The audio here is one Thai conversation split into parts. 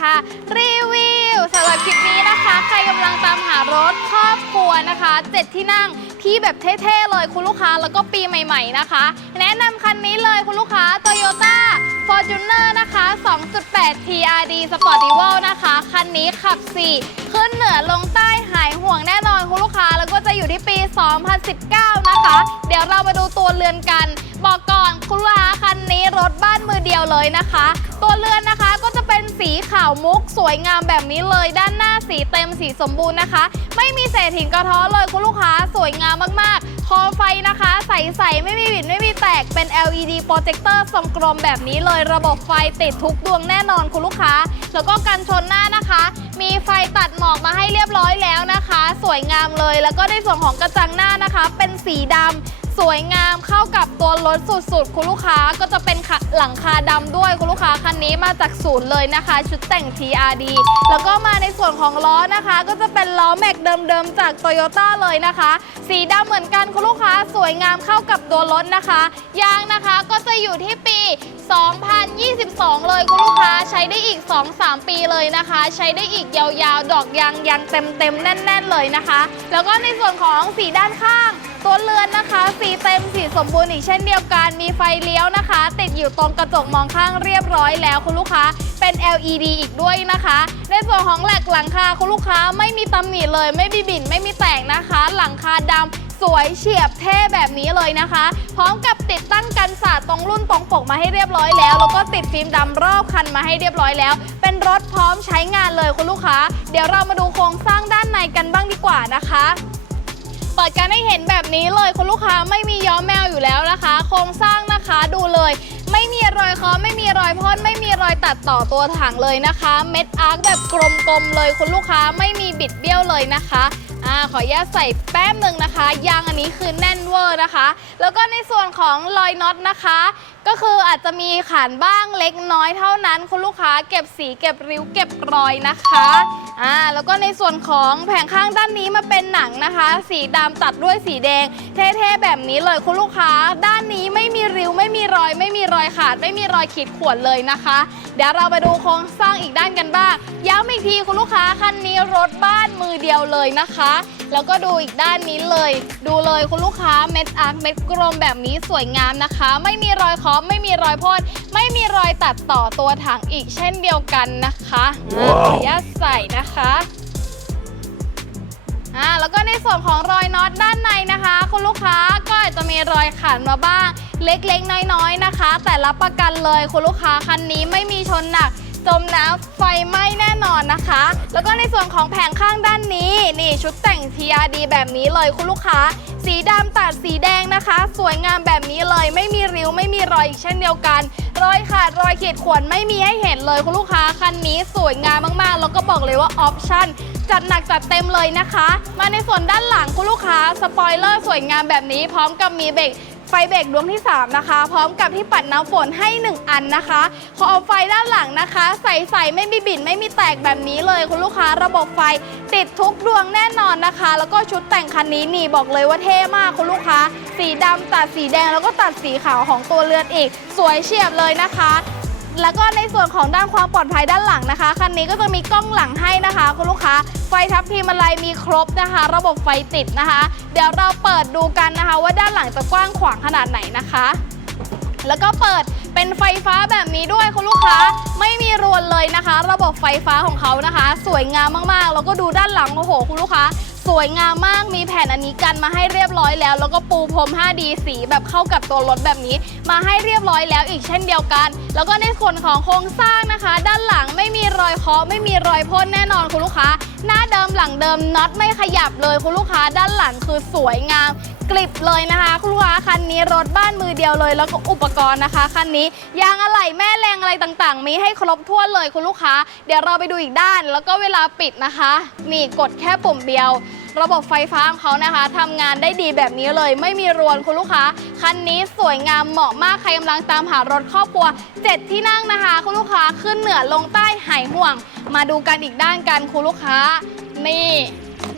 คะ รีวิวสำหรับคลิปนี้นะคะ ใครกำลังตามหารถครอบครัวนะคะเจ็ดที่นั่ง ที่แบบเท่ๆเลยคุณลูกค้าแล้วก็ปีใหม่ ๆนะคะ แนะนำคันนี้เลยคุณลูกค้า Toyota Fortuner นะคะ 2.8 TRD Sportival นะคะ คันนี้ขับ 4 ขึ้นเหนือลงใต้หายห่วงแน่นอนคุณลูกค้า แล้วก็จะอยู่ที่ปี 2019 นะคะ เดี๋ยวเรามาดูตัวเรือนกัน บอกก่อนคุณลูกค้าคันนี้รถบ้านมือเดียวเลยนะคะ ตัวเรือนนะคะก็จะเป็นสีขาวมุกสวยงามแบบนี้เลย ด้านหน้าสีเต็มสีสมบูรณ์นะคะ ไม่มีเศษหินกระท้อเลยคุณลูกค้าสวยงามมากๆ คอไฟนะคะ ใสๆไม่มีบิดไม่มีแตกเป็น LED โปรเจคเตอร์ทรงกลมแบบนี้เลยระบบไฟติดทุกดวงแน่นอนคุณลูกค้า แล้วก็กันชนหน้านะคะ มีไฟตัดหมอกมาให้เรียบร้อยแล้วนะคะ สวยงามเลย แล้วก็ในส่วนของกระจังหน้านะคะ เป็นสีดำ สวยงามเข้ากับตัวรถสุดๆ คุณลูกค้าก็จะเป็นหลังคาดำด้วยคุณลูกค้าคันนี้มาจากศูนย์เลยนะคะ ชุดแต่ง TRD แล้วก็มาในส่วนของล้อนะคะ ก็จะเป็นล้อแม็กเดิมๆจาก Toyota เลยนะคะ สีดำเหมือนกันคุณลูกค้าสวยงามเข้ากับตัวรถนะคะ ยางนะคะก็จะอยู่ที่ปี 2022 เลยคุณลูกค้าใช้ได้อีก 2-3 ปีเลยนะคะ ใช้ได้อีกยาวๆ ดอกยางยังเต็มๆ แน่น ๆ เลยนะคะ แล้วก็ในส่วนของสีด้านข้าง ตัวเรือนนะคะ สีเต็มสีสมบูรณ์อีกเช่นเดียวกัน มีไฟเลี้ยวนะคะ ติดอยู่ตรงกระจกมองข้างเรียบร้อยแล้วคุณลูกค้าเป็น LED อีกด้วยนะคะ ในส่วนของแหลกหลังคาคุณลูกค้าไม่มีตำหนิเลย ไม่มีบิ่นไม่มีแตกนะคะ หลังคาดำสวยเฉียบเท่แบบนี้เลยนะคะ พร้อมกับติดตั้งกันสาดตรงรุ่นตรงปกมาให้เรียบร้อยแล้ว แล้วก็ติดฟิล์มดำรอบคันมาให้เรียบร้อยแล้ว เป็นรถพร้อมใช้งานเลยคุณลูกค้า เดี๋ยวเรามาดูโครงสร้างด้านในกันบ้างดีกว่านะคะ ปิดกันให้เห็นแบบนี้เลยคุณลูกค้าไม่มีย้อมแมวอยู่แล้วนะคะ โครงสร้างนะคะดูเลย ไม่มีรอยคอไม่มีรอยพ่นไม่มีรอยตัดต่อตัวถังเลยนะคะ เม็ดอาร์คแบบกลมๆเลยคุณลูกค้าไม่มีบิดเบี้ยวเลยนะคะอ่าขออนุญาตใส่แป๊บหนึ่งนะคะ ยางอันนี้คือแน่นเวอร์นะคะ แล้วก็ในส่วนของรอยน็อตนะคะ ก็คืออาจจะมีขันบ้างเล็กน้อยเท่านั้น คุณลูกค้าเก็บสีเก็บริ้วเก็บรอยนะคะ อ่าแล้วก็ในส่วนของแผงข้างด้านนี้มาเป็นหนังนะคะ สีดำตัดด้วยสีแดง เท่ๆแบบนี้เลยคุณลูกค้า ด้านนี้ไม่มีริ้วไม่มีรอย ไม่มีรอยขาด ไม่มีรอยขีดข่วนเลยนะคะ เดี๋ยวเราไปดูโครงสร้างอีกด้านกันบ้างย้ำอีกทีคุณลูกค้าคันนี้รถบ้านมือเดียวเลยนะคะ แล้วก็ดูอีกด้านนี้เลย ดูเลยคุณลูกค้าเม็ดอาร์คเม็ดกลมแบบนี้สวยงามนะคะ ไม่มีรอยเคอไม่มีรอยพ่นไม่มีรอยตัดต่อตัวถังอีกเช่นเดียวกันนะคะอ่าขออนุญาตใส่นะคะอ่าแล้วก็ในส่วนของรอยน็อตด้านในนะคะ คุณลูกค้าก็อาจจะมีรอยขันมาบ้าง เล็กๆ น้อยๆนะคะ แต่รับประกันเลยคุณลูกค้าคันนี้ไม่มีชนหนัก จมน้ำไฟไหม้แน่นอนนะคะ แล้วก็ในส่วนของแผงข้างด้านนี้นี่ชุดแต่ง TRD แบบนี้เลยคุณลูกค้า สีดำตัดสีแดงนะคะ สวยงามแบบนี้เลยไม่มีริ้วไม่มีรอยอีกเช่นเดียวกัน รอยขาดรอยขีดข่วนไม่มีให้เห็นเลยคุณลูกค้าคันนี้สวยงามมากๆ แล้วก็บอกเลยว่าออปชั่นจัดหนักจัดเต็มเลยนะคะ มาในส่วนด้านหลังคุณลูกค้าสปอยเลอร์สวยงามแบบนี้พร้อมกับมีเบรก ไฟเบรกดวงที่ 3 นะคะ พร้อมกับที่ปัดน้ำฝนให้ 1 อันนะคะขอเอาไฟด้านหลังนะคะ ใสๆไม่มีบิ่นไม่มีแตกแบบนี้เลยคุณลูกค้าระบบไฟติดทุกดวงแน่นอนนะคะ แล้วก็ชุดแต่งคันนี้นี่บอกเลยว่าเท่มากคุณลูกค้า สีดำตัดสีแดงแล้วก็ตัดสีขาวของตัวเรือนอีก สวยเฉียบเลยนะคะ แล้วก็ในส่วนของด้านความปลอดภัยด้านหลังนะคะ คันนี้ก็จะมีกล้องหลังให้นะคะคุณลูกค้า ไฟทับพิมอะไรมีครบนะคะ ระบบไฟติดนะคะ เดี๋ยวเราเปิดดูกันนะคะ ว่าด้านหลังจะกว้างขวางขนาดไหนนะคะ แล้วก็เปิดเป็นไฟฟ้าแบบนี้ด้วยคุณลูกค้าไม่มีรวนเลยนะคะ ระบบไฟฟ้าของเขานะคะ สวยงามมากๆ แล้วก็ดูด้านหลังโอ้โหคุณลูกค้า สวยงามมากมีแผ่นอันนี้กันมาให้เรียบร้อยแล้ว แล้วก็ปูพรม 5D สีแบบเข้ากับตัวรถแบบนี้ มาให้เรียบร้อยแล้วอีกเช่นเดียวกัน แล้วก็ในส่วนของโครงสร้างนะคะ ด้านหลังไม่มีรอยเคาะไม่มีรอยพ่นแน่นอนคุณลูกค้า หน้าเดิมหลังเดิมน็อตไม่ขยับเลยคุณลูกค้าด้านหลังคือสวยงามกลิบเลยนะคะ คุณลูกค้าคันนี้รถบ้านมือเดียวเลย แล้วก็อุปกรณ์นะคะคันนี้ยางอะไหล่แม่แรงอะไรต่างๆ มีให้ครบถ้วนเลยคุณลูกค้า เดี๋ยวเราไปดูอีกด้าน แล้วก็เวลาปิดนะคะ นี่กดแค่ปุ่มเดียว ระบบไฟฟ้าของเขานะคะทำงานได้ดีแบบนี้เลย ไม่มีรวนคุณลูกค้า คันนี้สวยงามเหมาะมากใครกำลังตามหารถครอบครัว 7 ที่นั่งนะคะ คุณลูกค้าขึ้นเหนือลงใต้หายห่วง มาดูกันอีกด้านกันคุณลูกค้า นี่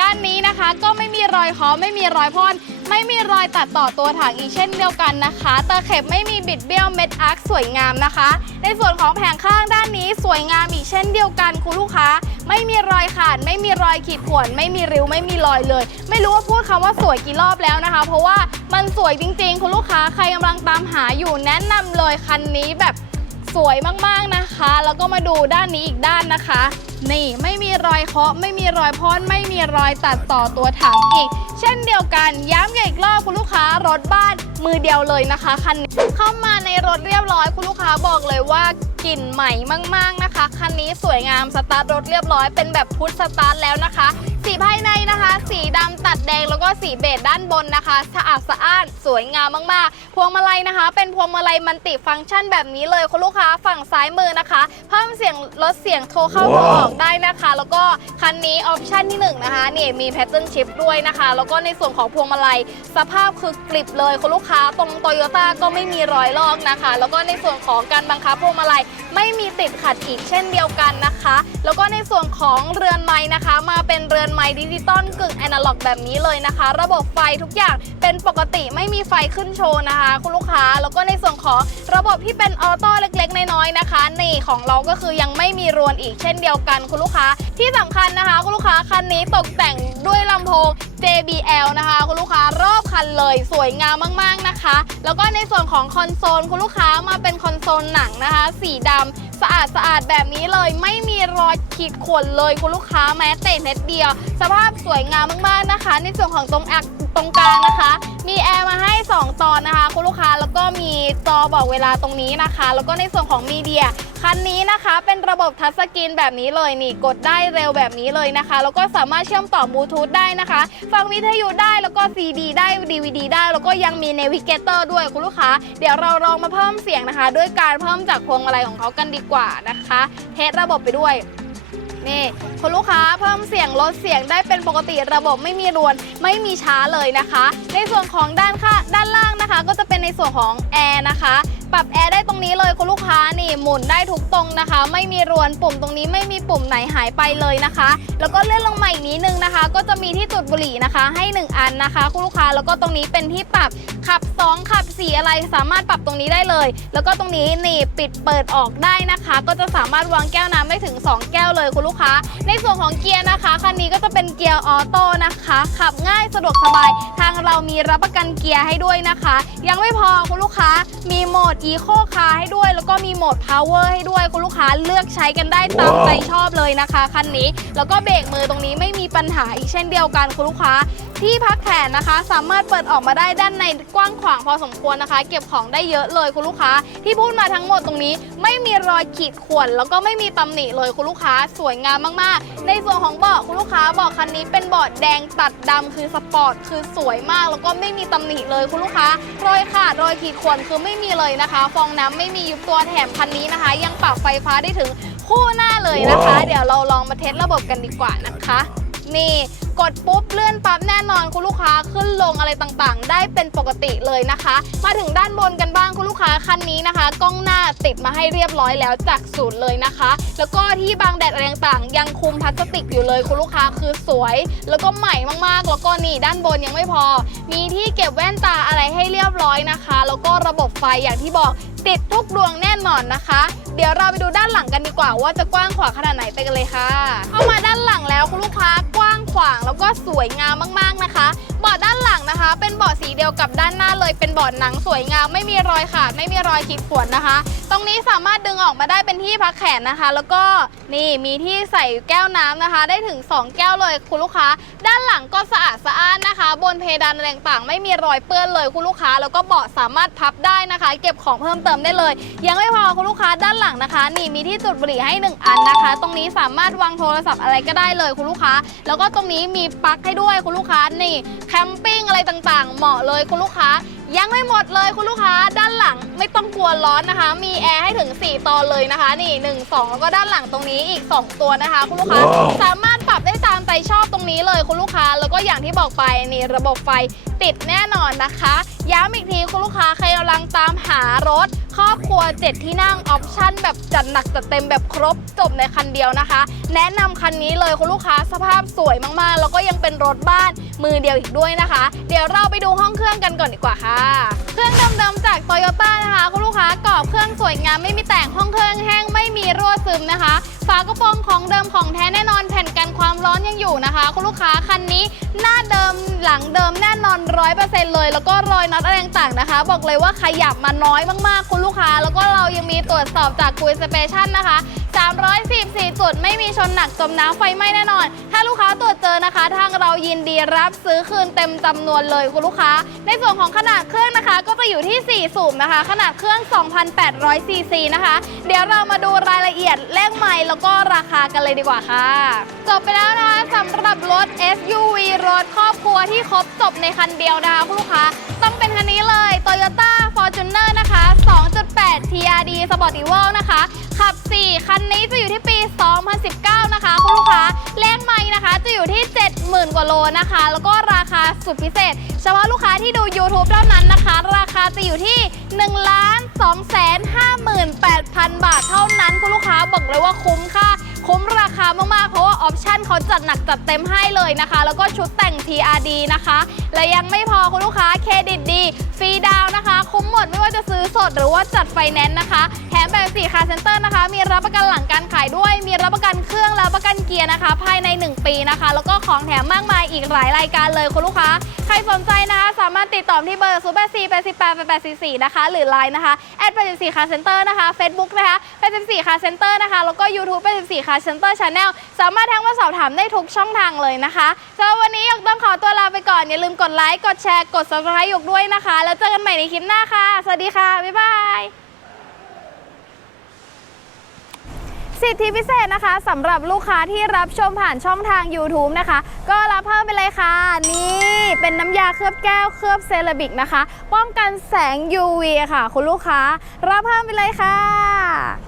ด้านนี้นะคะก็ไม่มีรอยคอไม่มีรอยพ่น ไม่มีรอยตัดต่อตัวถังอีกเช่นเดียวกันนะคะ ตะเข็บไม่มีบิดเบี้ยวเม็ดอาร์คสวยงามนะคะ ในส่วนของแผงข้างด้านนี้สวยงามอีกเช่นเดียวกันคุณลูกค้า ไม่มีรอยขาด ไม่มีรอยขีดข่วน ไม่มีริ้ว ไม่มีรอยเลย ไม่รู้ว่าพูดคำว่าสวยกี่รอบแล้วนะคะ เพราะว่ามันสวยจริงๆ คุณลูกค้าใครกำลังตามหาอยู่แนะนำเลยคันนี้แบบสวยมากๆนะคะ แล้วก็มาดูด้านนี้อีกด้านนะคะ นี่ไม่มีรอยเคาะ ไม่มีรอยพ่นไม่มีรอยตัดต่อตัวถังอีก เช่นเดียวกันย้ำอีกรอบคุณลูกค้ารถบ้านมือเดียวเลยนะคะคันนี้เข้ามาในรถเรียบร้อยคุณลูกค้าบอกเลยว่ากลิ่นใหม่มาก ๆนะคะ คันนี้สวยงามสตาร์ทรถเรียบร้อยเป็นแบบพุทสตาร์ทแล้วนะคะ สีภายในนะคะ สีดำตัดแดงแล้วก็สีเบจด้านบนนะคะ สะอาดสะอ้านสวยงามมากๆ พวงมาลัยนะคะ เป็นพวงมาลัยมันติฟังก์ชันแบบนี้เลยคุณลูกค้าฝั่งซ้ายมือนะคะ เพิ่มเสียงลดเสียงโทรเข้าโทรออกได้นะคะ แล้วก็คันนี้ออปชันที่หนึ่งนะคะนี่มีแพทเทิร์นชิพด้วยนะคะ แล้วก็ในส่วนของพวงมาลัยสภาพคือกริบเลยคุณลูกค้าตรงโตโยต้าก็ไม่มีรอยลอกนะคะ แล้วก็ในส่วนของการบังคับพวงมาลัยไม่มีติดขัดอีกเช่นเดียวกันนะคะ แล้วก็ในส่วนของเรือนไม้นะคะ มาเป็นเรือนไม้ดิจิตอลกึ่งแอนาล็อกแบบนี้เลยนะคะ ระบบไฟทุกอย่างเป็นปกติไม่มีไฟขึ้นโชว์นะคะ คุณลูกค้าแล้วก็ในส่วนของระบบที่เป็นออโต้เล็กๆน้อยๆนะคะนี่ของเราก็คือยังไม่มีรวนอีกเช่นเดียวกันคุณลูกค้าที่สำคัญนะคะ คุณลูกค้าคันนี้ตกแต่งด้วยลำโพง JBL นะคะ คุณลูกค้ารอบคันเลยสวยงามมาก ๆนะคะ แล้วก็ในส่วนของคอนโซลคุณลูกค้ามาเป็นคอนโซลหนังนะคะ สีดำ สะอาดสะอาดแบบนี้เลยไม่มีรอยขีดข่วนเลยคุณลูกค้าแม้แต่เม็ดเดียว สภาพสวยงามมากๆนะคะ ในส่วนของตรงแอคตรงกลางนะคะ มีแอร์มาให้ 2 ตอนนะคะ คุณลูกค้าแล้วก็มีจอบอกเวลาตรงนี้นะคะ แล้วก็ในส่วนของมีเดียคันนี้นะคะเป็นระบบทัชสกรีนแบบนี้เลยนี่กดได้เร็วแบบนี้เลยนะคะ แล้วก็สามารถเชื่อมต่อบลูทูธได้นะคะ ฟังวิทยุได้แล้วก็ CD ได้ DVD ได้ แล้วก็ยังมีเนวิเกเตอร์ด้วยคุณลูกค้า เดี๋ยวเราลองมาเพิ่มเสียงนะคะ ด้วยการเพิ่มจากพวงมาลัยของเขากันดีกว่านะคะ เทสระบบไปด้วย นี่คุณลูกค้าเพิ่มเสียงลดเสียงได้เป็นปกติระบบไม่มีรวน ไม่มีช้าเลยนะคะ ในส่วนของด้านข้างด้านล่างนะคะ ก็จะเป็นในส่วนของแอร์นะคะ ปรับแอร์ได้ตรงนี้เลยคุณลูกค้านี่หมุนได้ทุกตรงนะคะ ไม่มีรวนปุ่มตรงนี้ไม่มีปุ่มไหนหายไปเลยนะคะ แล้วก็เลื่อนลงมาอีกนิดนึงนะคะ ก็จะมีที่จุดบุหรี่นะคะ ให้ 1 อันนะคะ คุณลูกค้าแล้วก็ตรงนี้เป็นที่ปรับขับ 2 ขับ 4 อะไรสามารถปรับตรงนี้ได้เลย แล้วก็ตรงนี้นี่ปิดเปิดออกได้นะคะ ก็จะสามารถวางแก้วน้ำได้ถึง 2 แก้วเลยคุณลูกค้า ในส่วนของเกียร์นะคะคันนี้ก็จะเป็นเกียร์ออโต้นะคะ ขับง่ายสะดวกสบาย ทางเรามีรับประกันเกียร์ให้ด้วยนะคะ ยังไม่พอคุณลูกค้ามีโหมด Eco Car ให้ด้วย แล้วก็มีโหมด Power ให้ด้วย คุณลูกค้าเลือกใช้กันได้ตามใจชอบเลยนะคะคันนี้ แล้วก็เบรกมือตรงนี้ไม่มีปัญหาอีกเช่นเดียวกันคุณลูกค้า ที่พักแขนนะคะ สามารถเปิดออกมาได้ด้านในกว้างขวางพอสมควรนะคะ เก็บของได้เยอะเลยคุณลูกค้า ที่พูดมาทั้งหมดตรงนี้ ไม่มีรอยขีดข่วน แล้วก็ไม่มีตำหนิเลยคุณลูกค้าสวยงามมากๆ ในส่วนของเบาะคุณลูกค้าเบาะคันนี้เป็นเบาะแดงตัดดำคือสปอร์ตคือสวยมาก แล้วก็ไม่มีตำหนิเลยคุณลูกค้ารอยขาดรอยขีดข่วนคือไม่มีเลยนะคะ ฟองน้ำไม่มียุบตัวแถมคันนี้นะคะ ยังปรับไฟฟ้าได้ถึงคู่หน้าเลยนะคะ เดี๋ยวเราลองมาเทสระบบกันดีกว่านะคะ นี่ กดปุ๊บเลื่อนปั๊บแน่นอนคุณลูกค้าขึ้นลงอะไรต่างๆ ได้เป็นปกติเลยนะคะ มาถึงด้านบนกันบ้างคุณลูกค้าคันนี้นะคะ กล้องหน้าติดมาให้เรียบร้อยแล้วจากศูนย์เลยนะคะ แล้วก็ที่บางแดดอะไรต่างๆ ยังคุมพลาสติกอยู่เลยคุณลูกค้าคือสวย แล้วก็ใหม่มากๆ แล้วก็นี่ด้านบนยังไม่พอ มีที่เก็บแว่นตาอะไรให้เรียบร้อยนะคะ แล้วก็ระบบไฟอย่างที่บอกติดทุกดวงแน่นอนนะคะ เดี๋ยวเราไปดูด้านหลังกันดีกว่า ว่าจะกว้างขวางขนาดไหนไปกันเลยค่ะ เข้ามาด้านหลังแล้วคุณลูกค้า กว้างขวาง แล้วก็สวยงามมากๆนะคะ เบาะด้านหลังนะคะ เป็นเบาะสีเดียวกับด้านหน้าเลย เป็นเบาะหนังสวยงาม ไม่มีรอยขาด ไม่มีรอยขีดข่วนนะคะ ตรงนี้สามารถดึงออกมาได้เป็นที่พักแขนนะคะ แล้วก็นี่มีที่ใส่แก้วน้ำนะคะ ได้ถึง 2 แก้วเลยคุณลูกค้า ด้านหลังก็สะอาดสะอ้านนะคะ บนเพดานอะไรต่างๆ ไม่มีรอยเปื้อนเลยคุณลูกค้า แล้วก็เบาะสามารถพับได้นะคะ เก็บของเพิ่มเติมได้เลย ยังไม่พอคุณลูกค้าด้านหลังนะคะ นี่มีที่จุดบุหรี่ให้ 1 อันนะคะ ตรงนี้สามารถวางโทรศัพท์อะไรก็ได้เลยคุณลูกค้าแล้วก็ตรงนี้มีปลั๊กให้ด้วยคุณลูกค้านี่แคมปิ้งอะไรต่างๆ เหมาะเลยคุณลูกค้า ยังไม่หมดเลยคุณลูกค้าด้านหลังไม่ต้องกลัวร้อนนะคะ มีแอร์ให้ถึง 4 ตอนเลยนะคะ นี่ 1 2 แล้วก็ด้านหลังตรงนี้อีก 2 ตัวนะคะ คุณลูกค้าสามารถปรับได้ตาม ใจชอบตรงนี้เลยคุณลูกค้า แล้วก็อย่างที่บอกไปนี่ระบบไฟติดแน่นอนนะคะ ย้ำอีกทีคุณลูกค้าใครกำลังตามหารถ ครอบครัว 7 ที่นั่งออปชั่นแบบจัดหนักจัดเต็มแบบครบจบในคันเดียวนะคะ แนะนำคันนี้เลยคุณลูกค้าสภาพสวยมากๆ แล้วก็ยังเป็นรถบ้านมือเดียวอีกด้วยนะคะ เดี๋ยวเราไปดูห้องเครื่องกันก่อนดีกว่าค่ะ เครื่องเดิมๆจากโตโยต้านะคะ คุณลูกค้ากรอบเครื่องสวยงามไม่มีแต่งห้องเครื่องแห้งไม่มีรั่วซึมนะคะ ฝากระโปรงของเดิมของแท้แน่นอนแผ่นกันความร้อนยังอยู่นะคะ คุณลูกค้าคันนี้หน้าเดิมหลังเดิมแน่นอนร้อยเปอร์เซ็นต์เลย แล้วก็รอยน็อตอะไรต่างๆนะคะ บอกเลยว่าขยับมาน้อยมากๆ คุณลูกค้า แล้วก็เรายังมีตรวจสอบจากคุยสเปชันนะคะ314จุดไม่มีชนหนักจมน้ำไฟไหม้แน่นอน ถ้าลูกค้าตรวจเจ ยินดีรับซื้อคืนเต็มจำนวนเลยคุณลูกค้า ในส่วนของขนาดเครื่องนะคะ ก็จะอยู่ที่ 4 สูบนะคะ ขนาดเครื่อง 2,800ซีซีนะคะ เดี๋ยวเรามาดูรายละเอียดเลขไมล์แล้วก็ราคากันเลยดีกว่าค่ะ จบไปแล้วนะคะสำหรับรถ SUV รถครอบครัวที่ครบจบในคันเดียวนะคะคุณลูกค้า ต้องเป็นคันนี้เลย Toyota Fortuner นะคะ 2.8 TRD Sport Evo นะคะ ขับ 4 คันนี้จะอยู่ที่ปี 2019 นะคะ คุณลูกค้าเลขไม้นะคะ จะอยู่ที่ 70,000 กว่าโลนะคะ แล้วก็ราคาสุดพิเศษ เฉพาะลูกค้าที่ดู YouTube เท่านั้นนะคะ ราคาจะอยู่ที่ 1 2 5 8 0 0 0 บาทเท่านั้น คุณลูกค้าบอกเลยว่าคุ้มค่าคุ้มราคามาก ๆ เพราะว่าออปชั่นเขาจัดหนักจัดเต็มให้เลยนะคะ แล้วก็ชุดแต่ง TRD นะคะ และยังไม่พอคุณลูกค้าเครดิตดี ฟรีดาวนะคะ คุ้มหมด สดหรือว่าจัดไฟแนนซ์นะคะ แถมแบบ4คาเซ็นเตอร์นะคะ มีรับประกันหลังการขายด้วย มีรับประกันเครื่องและประกันเกียร์นะคะ ภายใน 1 ปีนะคะ แล้วก็ของแถมมากมายอีกหลายรายการเลยคุณลูกค้า ใครสนใจนะคะ สามารถติดต่อที่เบอร์0 8 4 8 8 8 8 4 4นะคะ หรือ Line นะคะแอด84คาเซ็นเตอร์นะคะ Facebook นะคะ84คาเซ็นเตอร์นะคะ แล้วก็ YouTube 84คาเซ็นเตอร์ชาแนลสามารถทักมาสอบถามได้ทุกช่องทางเลยนะคะสำหรับวันนี้ยกต้องขอตัว อนอย่าลืมกดไลค์ กดแชร์ กด subscribe หยกด้วยนะคะ แล้วเจอกันใหม่ในคลิปหน้าค่ะ สวัสดีค่ะ บ๊ายบาย สิทธิพิเศษนะคะสำหรับลูกค้าที่รับชมผ่านช่องทาง YouTube นะคะ ก็รับเพิ่มไปเลยค่ะ นี่เป็นน้ำยาเคลือบแก้วเคลือบเซรามิกนะคะ ป้องกันแสง UV ค่ะ คุณลูกค้า รับเพิ่มไปเลยค่ะ